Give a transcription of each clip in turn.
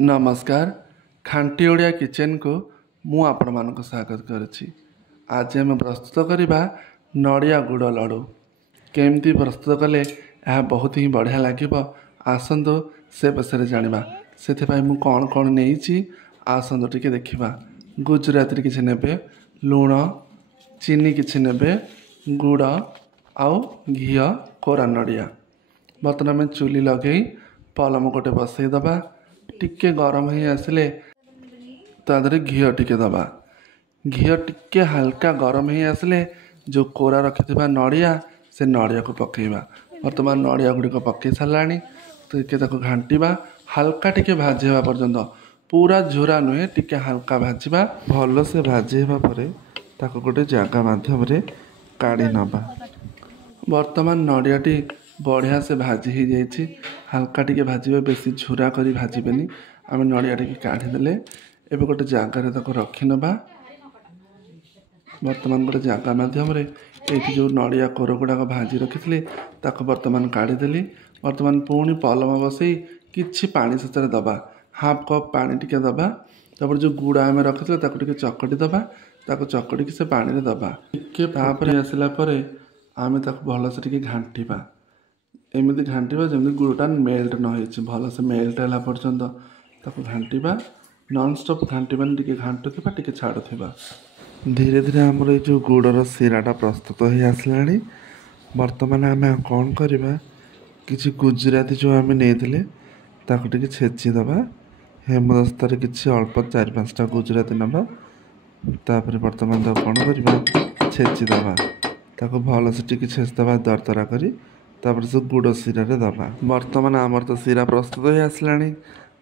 नमस्कार। खांटी ओडिया किचन को मु आपण मानक स्वागत करुच्ची। आज आम प्रस्तुत करवा नड़िया गुड़ लड्डू। केमती प्रस्तुत कले यह बहुत ही बढ़िया लगे। आसतु से विषय जाना से मु कौन कौन नहीं आसतु टिके देखा। गुजराती किसी ने लुण चीनी किसी ने गुड़ आउ घी कोरा नड़िया। बर्तमान आम चूली लगे पलम गोटे बसईदबा। टिके गरम हो आसिले तादरे घी टिके दबा। घी टिके हल्का गरम हो आसिले जो कोरा रखि नड़िया से नड़िया को पकेबा। बर्तमान नड़िया गुड़िक पकई सारा तो घाटिबा हल्का टिके भाजी पर्यंत पूरा झुरा नुहे टिके हल्का भाजवा। भल से भाजी ताको गोटे जगह माध्यम काढ़ी नबा। बर्तमान नड़ियाटी बढ़िया से भाजी हो जाइए। हल्का टिके भाजबे बेसी झुरा करी भाजबेनी। आम नड़िया टिके काढ़ीदेले एवं गोटे जगार रखी नबा। बर्तमान गोटे जगह माध्यम ये जो नड़िया कोर गुड़ाक भाजी रखी बर्तमान काढ़ीदेली। बर्तमान पुणी पलम बसई किछि पानी से दबा। हाफ कप पानी टिके दबा। तापर जो गुड़ा आम रखी टिके चकटी दबा। चकड़ी से पानी में दबा टिके आसला आम भल से टिके घांटिबा। एमती घांटिबा जमी गुड़टा मेल्ट न हो भल से मेल्ट है पर्यंत ताको घांटिबा। नॉन स्टॉप घांटिबानी टिके घांटुथिबा टिके छाड़ुथिबा। धीरे धीरे आमर ये जो गुड़र सीराटा प्रस्तुत हो आसला। बर्तमान आम कौन करवा किसी गुजराती जो आम नहीं टिके छेचिदबा। हेमदस्तार किसी अल्प 4-5टा गुजराती नबा। तापर बर्तमान कौन करवा छेचिदबा। ताको भल से टिके छेचदबा दरदरा करी। तापर से गुड़ सीरा दबा। बर्तमान आमर तो सीरा प्रस्तुत हो आसला।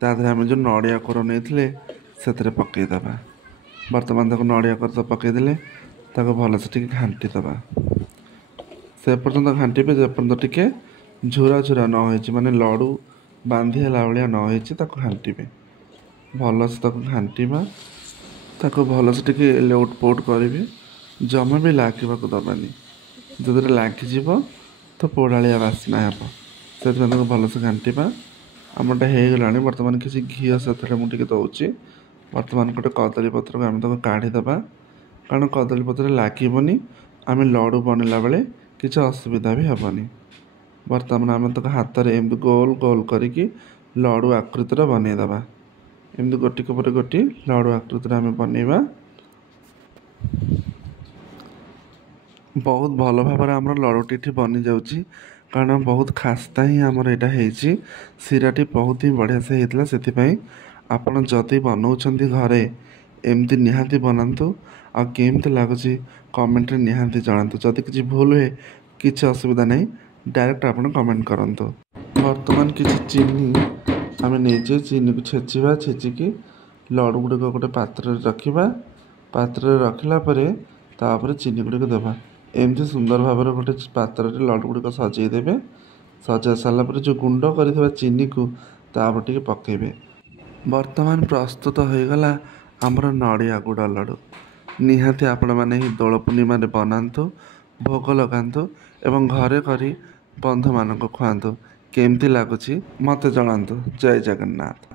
तादे आम जो नड़िया कोर नहीं से पकईदबा। बर्तमान तक नड़िया कोर तो पकईदे भल से टिके घांटी दबा। से पर्यंत घांटे जेपर्यंत टिके झुरा झुरा न हो माने लड्डू बांधी है भाया न हो घांटे भल से घांटा। भल से टिके लेउट पोट करेंगे। जमा भी लागे दबानी जो लगिज तो पोड़ाया बास्ना हे से भल से घांटा। आमटा होगला। बर्तमान किसी घी से मुझे दौची। बर्तमान गोटे कदली पत्र को आम काढ़ीदबा कारण कदली पत्र लगनी आम लड्डू बनला बेले किसी असुविधा भी हेनी। बर्तमान आम हाथ में एमती गोल गोल करके लड्डू आकृतिर बनईदबा। एमती गोटी पर गोटी लड्डू आकृतिर आम बनईबा। बहुत भल भाव आम लड्डूटी बनी जाऊँगी कारण बहुत खास्ता ही आमर यहाँ सीराटी बहुत ही बढ़िया से होता से आपड़ जदि बनाऊँच घरे एमती निहाती बनातु। आ केमती लगुच कमेंट रे निहाती जनातु। जदि किसी भूल हुए किसी असुविधा नहीं डायरेक्ट आप कमेंट करूँ। बर्तमान किसी चीनी आम नहीं चीनी को छेचिबा। छेचिकी लड्डू गुड़िक गोटे पात्र रखा। पात्र रखला चीनी गुड़िक देवा। एमती सुंदर भाव गोटे पात्र लड्डू गुड़िक सजेदेवे। सजा सारापर जो गुंड कर चीनी को तापर टिके पकेबे। बर्तमान प्रस्तुत होगला आमर नड़िया गुड़ लड्डू। निहाती आपण मैंने दोल पूर्णिमा बनातु भोग लगातु एवं घरे करी बंधु मानक खुआतु। केमती लगुच मत जनातु। जय जगन्नाथ।